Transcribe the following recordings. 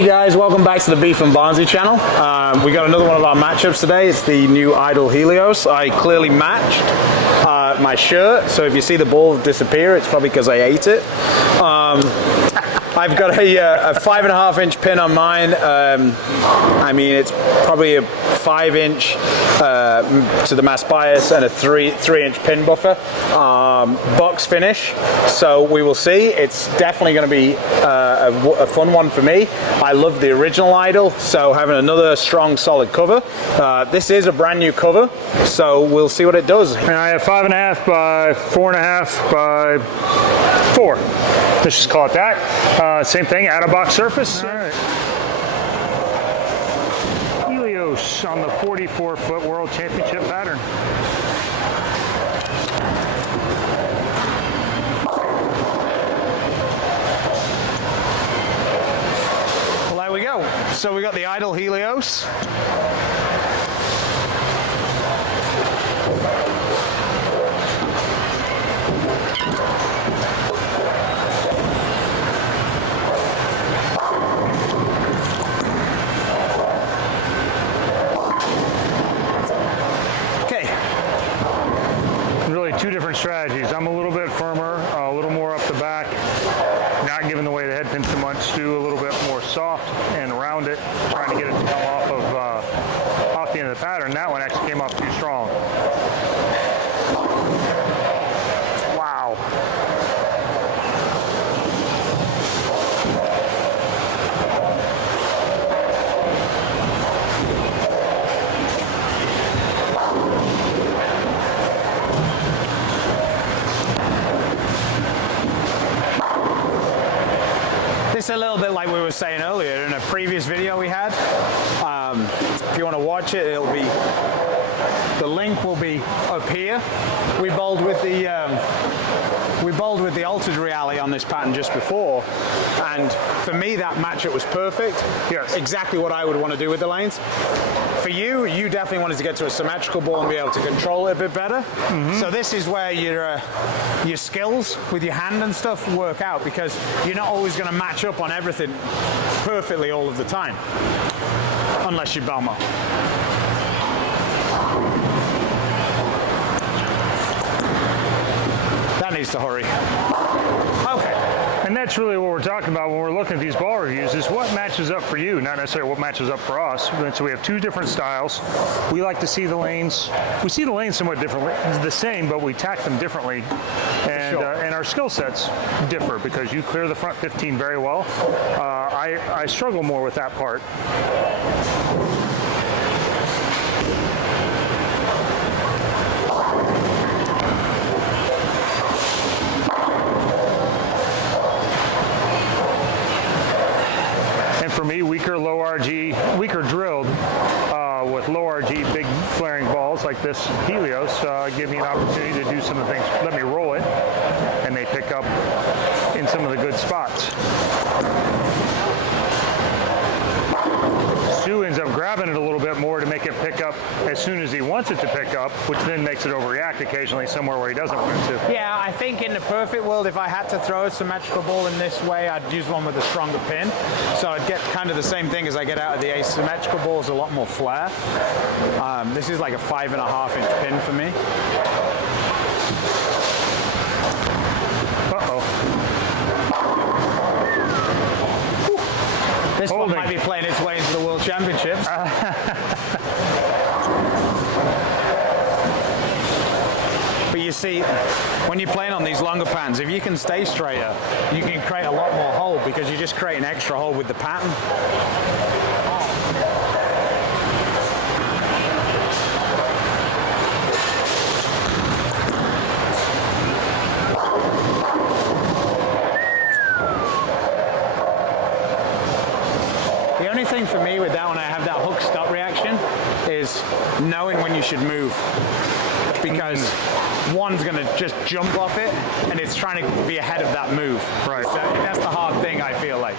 Hey guys, welcome back to the Beef and Barnzy channel. We got another one of our matchups today. It's the new Idol Helios. I clearly matched my shirt, so if you see the ball disappear, it's probably because I ate it. I've got a 5.5 inch pin on mine. I mean, it's probably a 5 inch to the mass bias and a 3 inch pin buffer. Box finish, so we will see. It's definitely going to be a fun one for me. I love the original Idol, so having another strong, solid cover. This is a brand new cover, so we'll see what it does. And I have 5.5 by 4.5 by 4. Let's just call it that. Same thing, out of box surface. All right. Helios on the 44-foot World Championship pattern. Well, there we go. So we got the Idol Helios. Really two different strategies. I'm a little bit firmer, a little more up the back, not giving away the head pin too much, Stu a little bit more soft and round it, trying to get it to come off the end of the pattern. That one actually came off too strong. Wow. It's a little bit like we were saying earlier in a previous video we had. If you want to watch it, the link will be up here. We bowled with the altered reality on this pattern just before, and for me that matchup was perfect. Yes. Exactly what I would want to do with the lanes. For you definitely wanted to get to a symmetrical ball and be able to control it a bit better. So this is where your skills with your hand and stuff work out, because you're not always going to match up on everything perfectly all of the time, unless you're Belmo. That needs to hurry. Okay. And that's really what we're talking about when we're looking at these ball reviews, is what matches up for you, not necessarily what matches up for us. And so we have two different styles. We like to see the lanes. We see the lanes somewhat differently, the same, but we tack them differently. And, and our skill sets differ, because you clear the front 15 very well. I struggle more with that part. For me, weaker drilled with low RG, big flaring balls like this Helios give me an opportunity to do some of the things. Let me roll it, and they pick up in some of the good spots. Stu ends up grabbing it a little bit more to make it pick up as soon as he wants it to pick up, which then makes it overreact occasionally somewhere where he doesn't want it to. Yeah, I think in the perfect world, if I had to throw a symmetrical ball in this way, I'd use one with a stronger pin. So I'd get kind of the same thing as I get out of the asymmetrical balls, a lot more flare. This is like a 5.5 inch pin for me. Uh-oh. This one might be playing its way into the World Championships. But you see, when you're playing on these longer patterns, if you can stay straighter, you can create a lot more hold, because you just create an extra hold with the pattern. The only thing for me with that one, I have that hook stop reaction, is knowing when you should move, because one's going to just jump off it, and it's trying to be ahead of that move. Right. So that's the hard thing, I feel like.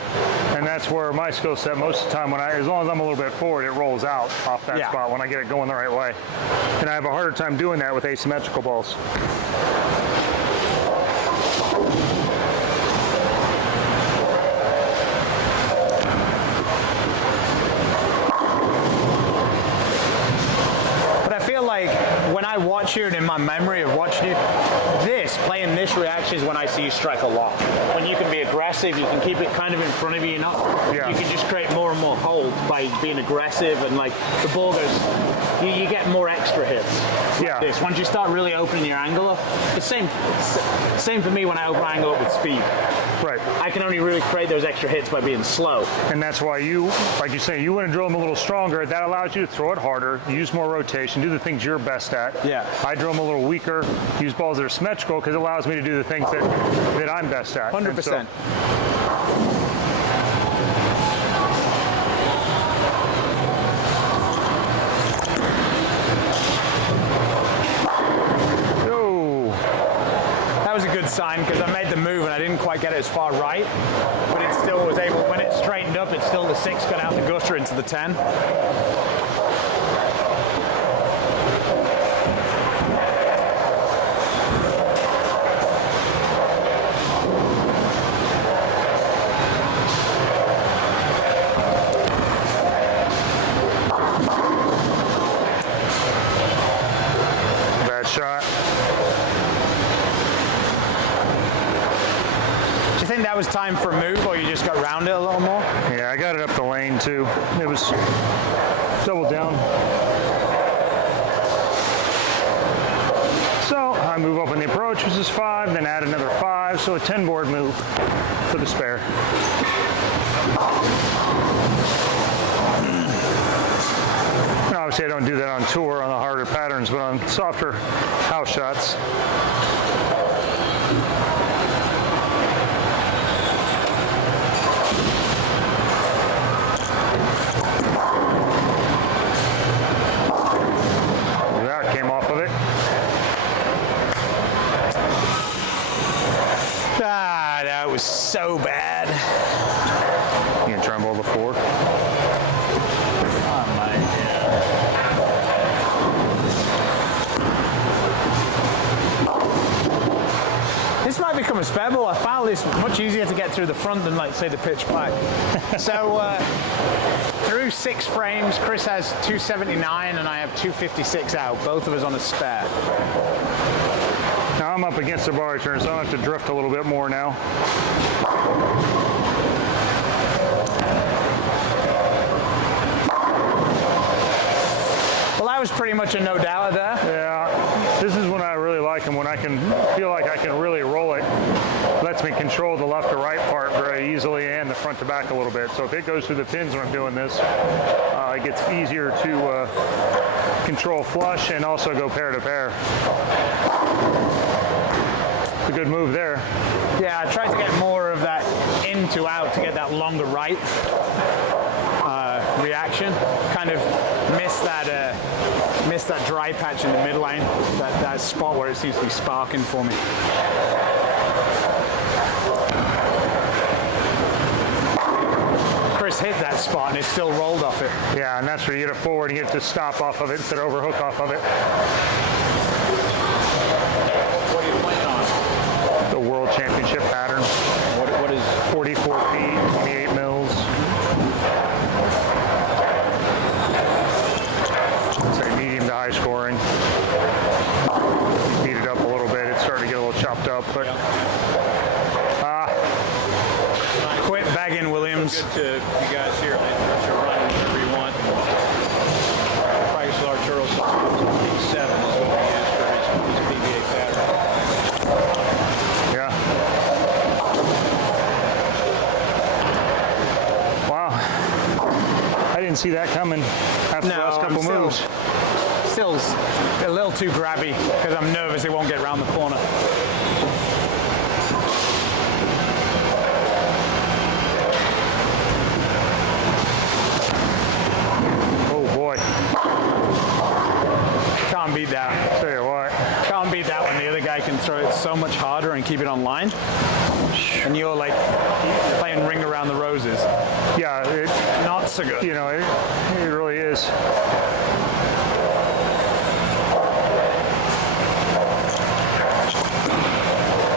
And that's where my skill set, most of the time, as long as I'm a little bit forward, it rolls out off that spot when I get it going the right way. And I have a harder time doing that with asymmetrical balls. watch you and in my memory of watching you, playing this reaction is when I see you strike a lot. When you can be aggressive, you can keep it kind of in front of you, you can just create more and more hold by being aggressive, and like the ball goes, you get more extra hits. This, once you start really opening your angle up, the same for me when I open my angle up with speed. Right. I can only really create those extra hits by being slow. And that's why you, like you say, you want to drill them a little stronger. That allows you to throw it harder, use more rotation, do the things you're best at. Yeah. I drill them a little weaker, use balls that are symmetrical because it allows me to do the things that I'm best at. 100%. That was a good sign because I made the move and I didn't quite get it as far right, but it still was able, when it straightened up, it's still the 6 got out the gutter into the 10. Bad shot. Do you think that was time for a move, or you just got round it a little more? Yeah, I got it up the lane too. It was double down. So I move up on the approach, which is 5, then add another 5, so a 10 board move for the spare. And obviously I don't do that on tour on the harder patterns, but on softer house shots. That came off of it. Ah, that was so bad. You can try and ball the 4. Oh my God. This might become a spare ball. I found this much easier to get through the front than, like, say, the pitch black. So, through 6 frames, Chris has 279 and I have 256 out, both of us on a spare. Now I'm up against the bar turn, so I have to drift a little bit more now. Well, that was pretty much a no doubter there. Yeah, this is when I really like them, when I can feel like I can really roll it. Lets me control the left to right part very easily and the front to back a little bit. So if it goes through the pins when I'm doing this, it gets easier to control flush and also go pair to pair. It's a good move there. Yeah, I tried to get more of that in to out to get that longer right reaction. Kind of missed that dry patch in the mid lane, that spot where it seems to be sparking for me. Chris hit that spot and it still rolled off it. Yeah, and that's where you get it forward and you get to stop off of it instead of overhook off of it. What are you playing on? The World Championship pattern. What is 44 feet, 28 mils. Say medium to high scoring. Beat it up a little bit. It's starting to get a little chopped up, but quit bagging, Williams? Good to you guys here. Let you run whatever you want. Practice Arturo 7 is what we use for his PBA pattern. yeah. Wow. I didn't see that coming after the last couple moves. Still a little too grabby because I'm nervous it won't get around the corner. Oh boy. Can't beat that. Tell you what. Can't beat that when the other guy can throw it so much harder and keep it on line. And you're like playing ring around the roses. Yeah, it, Not so good. you know, it really is.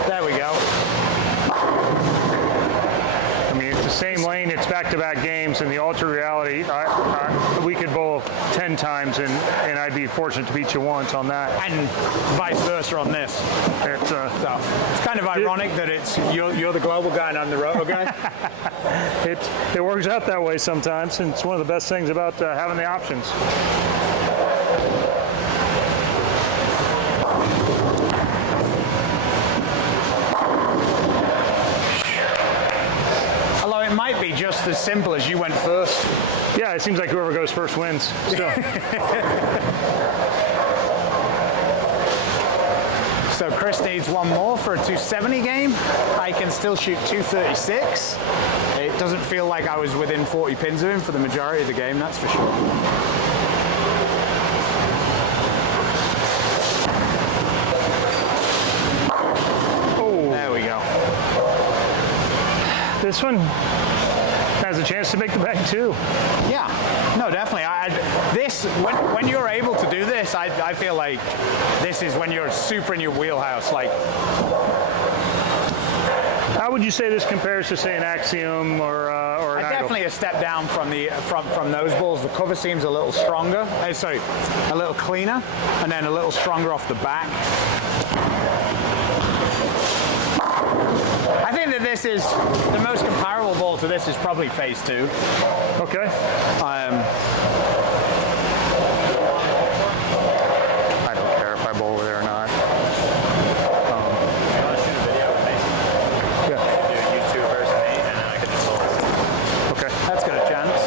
There we go. I mean, to same lane, it's back-to-back games, and the Ultra Reality, we could bowl 10 times, and I'd be fortunate to beat you once on that. And vice versa on this. So it's kind of ironic that it's you're the global guy and I'm the roto guy. It works out that way sometimes, and it's one of the best things about having the options. Although it might be just as simple as you went first. Yeah, it seems like whoever goes first wins. Still. So Chris needs one more for a 270 game. I can still shoot 236. It doesn't feel like I was within 40 pins of him for the majority of the game, that's for sure. Oh, there we go. This one has a chance to make the bag too. Yeah, no, definitely. When you're able to do this, I feel like this is when you're super in your wheelhouse. Like, how would you say this compares to, say, an Axiom or an Idol? definitely a step down from those balls. The cover seems a little stronger. Sorry, a little cleaner, and then a little stronger off the back. I think that this is the most comparable ball to this is probably phase 2. Okay. I don't care if I bowl over there or not. You want to shoot a video with me? Yeah. Do you two versus me, and then I can just hold it. Okay. That's got a chance.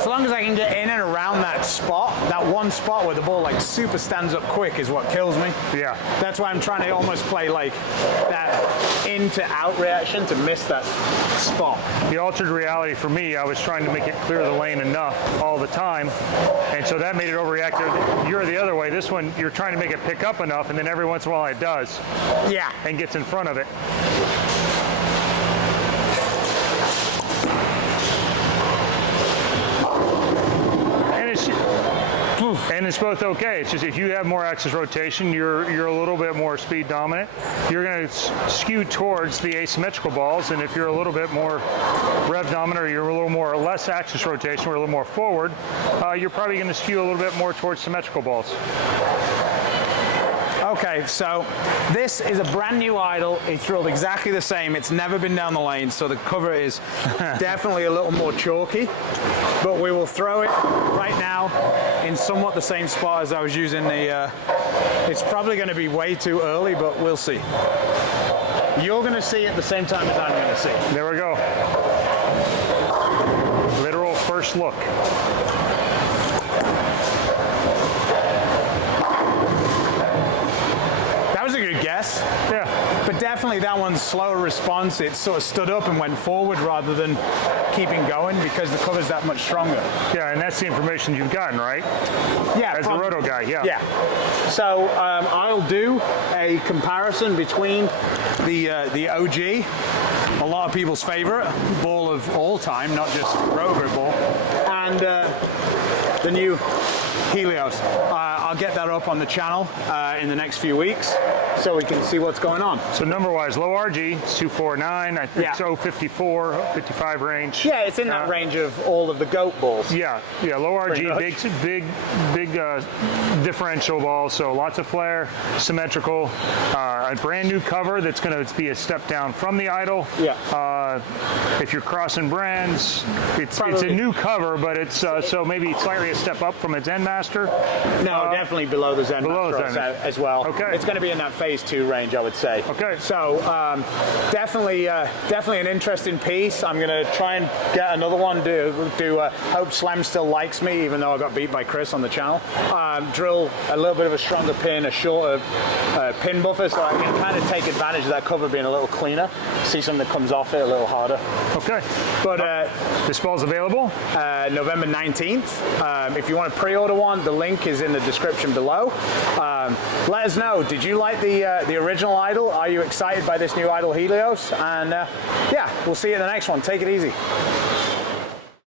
As long as I can get in and around that spot, that one spot where the ball like super stands up quick is what kills me. Yeah. That's why I'm trying to almost play like that in to out reaction to miss that spot. The Altered Reality for me, I was trying to make it clear the lane enough all the time, and so that made it overreactive. You're the other way. This one, you're trying to make it pick up enough, and then every once in a while it does. Yeah. And gets in front of it. And it's both okay. It's just if you have more axis rotation, you're a little bit more speed dominant. You're going to skew towards the asymmetrical balls, and if you're a little bit more rev dominant, or you're a little more or less axis rotation, or a little more forward, you're probably going to skew a little bit more towards symmetrical balls. Okay, so this is a brand new idle. It's drilled exactly the same. It's never been down the lane, so the cover is definitely a little more chalky. But we will throw it right now in somewhat the same spot as I was using the... it's probably going to be way too early, but we'll see. You're going to see at the same time as I'm going to see. There we go. Literal first look. That was a good guess. Yeah. But definitely that one's slower response. It sort of stood up and went forward rather than keeping going because the cover's that much stronger. Yeah, and that's the information you've gotten, right? Yeah. As a roto guy, yeah. Yeah. So I'll do a comparison between the OG, a lot of people's favorite ball of all time, not just roto ball, and the new Helios. I'll get that up on the channel in the next few weeks so we can see what's going on. So number-wise, low RG, it's 249. I think Yeah. so 54, 55 range. Yeah, it's in that range of all of the GOAT balls. Yeah, low Pretty RG, much. big differential ball, so lots of flare, symmetrical, a brand new cover that's going to be a step down from the Idol. Yeah. If you're crossing brands, it's a Probably. new cover, but it's so maybe slightly a step up from its Zen Master. No, definitely below the Zen below Master Zen. as well. Okay. It's going to be in that phase 2 range, I would say. Okay. So definitely an interesting piece. I'm going to try and get another one. Hope Slam still likes me, even though I got beat by Chris on the channel. Drill a little bit of a stronger pin, a shorter pin buffer, so I can kind of take advantage of that cover being a little cleaner. See something that comes off it a little harder. Okay. But This ball's available? November 19th. If you want to pre-order one, the link is in the description below. Let us know. Did you like the original Idol? Are you excited by this new Idol Helios? And yeah, we'll see you in the next one. Take it easy.